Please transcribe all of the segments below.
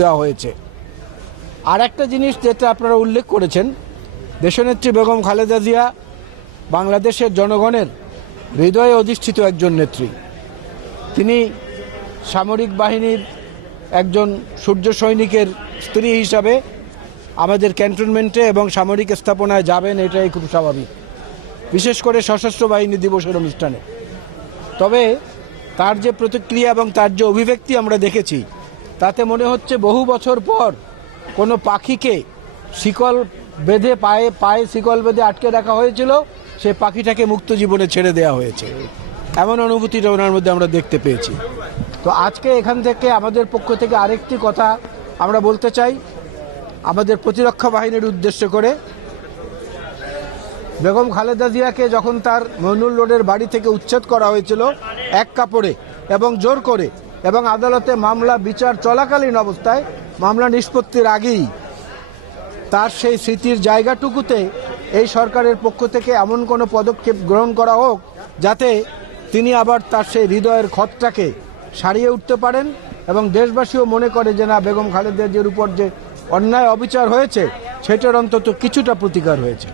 দেওয়া হয়েছে। আর একটা জিনিস যেটা আপনারা উল্লেখ করেছেন, দেশনেত্রী বেগম খালেদা জিয়া বাংলাদেশের জনগণের হৃদয়ে অধিষ্ঠিত একজন নেত্রী। তিনি সামরিক বাহিনীর একজন সূর্য সৈনিকের স্ত্রী হিসাবে আমাদের ক্যান্টনমেন্টে এবং সামরিক স্থাপনায় যাবেন, এটাই খুব স্বাভাবিক। বিশেষ করে সশস্ত্র বাহিনী দিবসের অনুষ্ঠানে। তবে তার যে প্রতিক্রিয়া এবং তার যে অভিব্যক্তি আমরা দেখেছি তাতে মনে হচ্ছে বহু বছর পর কোনো পাখিকে শিকল বেঁধে পায়ে পায়ে শিকল বেঁধে আটকে রাখা হয়েছিল, সে পাখিটাকে মুক্ত জীবনে ছেড়ে দেওয়া হয়েছে। এমন অনুভূতিটা ওনার মধ্যে আমরা দেখতে পেয়েছি। তো আজকে এখান থেকে আমাদের পক্ষ থেকে আরেকটি কথা আমরা বলতে চাই, আমাদের প্রতিরক্ষা বাহিনীর উদ্দেশ্য করে। বেগম খালেদা জিয়াকে যখন তার মইনুল রোডের বাড়ি থেকে উচ্ছেদ করা হয়েছিল, এক কাপড়ে এবং জোর করে এবং আদালতে মামলা বিচার চলাকালীন অবস্থায় মামলা নিষ্পত্তির আগেই তার সেই স্মৃতির জায়গাটুকুতে এই সরকারের পক্ষ থেকে এমন কোনো পদক্ষেপ গ্রহণ করা হোক যাতে তিনি আবার তার সেই হৃদয়ের ক্ষতটাকে সারিয়ে উঠতে পারেন এবং দেশবাসীও মনে করে যে না, বেগম খালেদা জিয়ার উপর যে অন্যায় অবিচার হয়েছে, সেটার অন্তত কিছুটা প্রতিকার হয়েছে।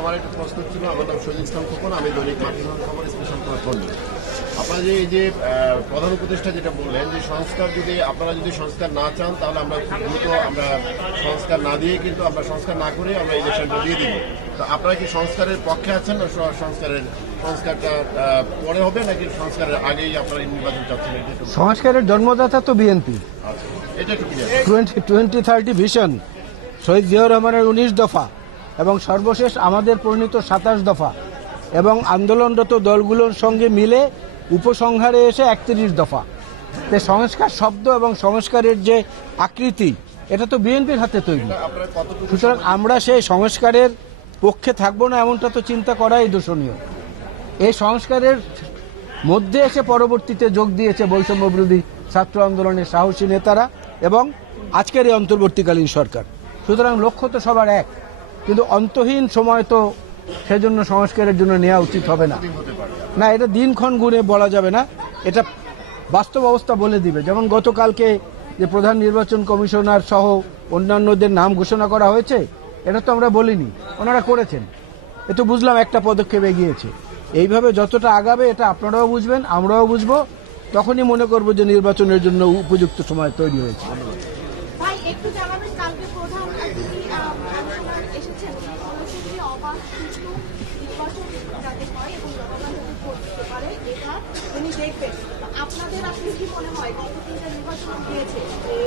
আমার একটা প্রশ্ন ছিল, আমার নাম ইসলাম খোকন, আমি দৈনিক খবর স্পেশাল আপনারা যে এই যে প্রধান উপদেষ্টা যেটা বললেন যে সংস্কার যদি আপনারা যদি সংস্কার না চান তাহলে আমরা খুব দ্রুত আমরা সংস্কার না দিয়ে কিন্তু আমরা সংস্কার না করে আমরা ইলেকশনটা দিয়ে দিব। তো আপনারা কি সংস্কারের পক্ষে আছেন না সংস্কারের সংস্কারটা পরে হবে নাকি সংস্কারের আগেই আপনারা নির্বাচন চাচ্ছেন? সংস্কারের জন্মদাতা তো বিএনপি। আচ্ছা টোয়েন্টি টোয়েন্টি থার্টি ভিশন শহীদ জিয়াউর রহমানের উনিশ দফা এবং সর্বশেষ আমাদের পরিণত সাতাশ দফা এবং আন্দোলনরত দলগুলোর সঙ্গে মিলে উপসংহারে এসে একত্রিশ দফা। তে সংস্কার শব্দ এবং সংস্কারের যে আকৃতি, এটা তো বিএনপির হাতে তৈরি। সুতরাং আমরা সেই সংস্কারের পক্ষে থাকব না, এমনটা তো চিন্তা করাই দূষণীয়। এই সংস্কারের মধ্যে এসে পরবর্তীতে যোগ দিয়েছে বৈষম্য বিরোধী ছাত্র আন্দোলনের সাহসী নেতারা এবং আজকের এই অন্তর্বর্তীকালীন সরকার। সুতরাং লক্ষ্য তো সবার এক, কিন্তু অন্তহীন সময় তো সেজন্য সংস্কারের জন্য নেওয়া উচিত হবে না। না, এটা দিনক্ষণ গুণে বলা যাবে না। এটা বাস্তব অবস্থা বলে দিবে। যেমন গতকালকে যে প্রধান নির্বাচন কমিশনার সহ অন্যান্যদের নাম ঘোষণা করা হয়েছে, এটা তো আমরা বলিনি, ওনারা করেছেন। এ তো বুঝলাম একটা পদক্ষেপ এগিয়েছে। এইভাবে যতটা আগাবে, এটা আপনারাও বুঝবেন, আমরাও বুঝব। তখনই মনে করব যে নির্বাচনের জন্য উপযুক্ত সময় তৈরি হয়েছে। যে নির্বাচন যাতে হয় এবং জনগণ যাতে ভোট পারে, এটা তিনি দেখবেন। আপনাদের আসলে কি মনে হয়? গত তিনটা নির্বাচন দিয়েছে যে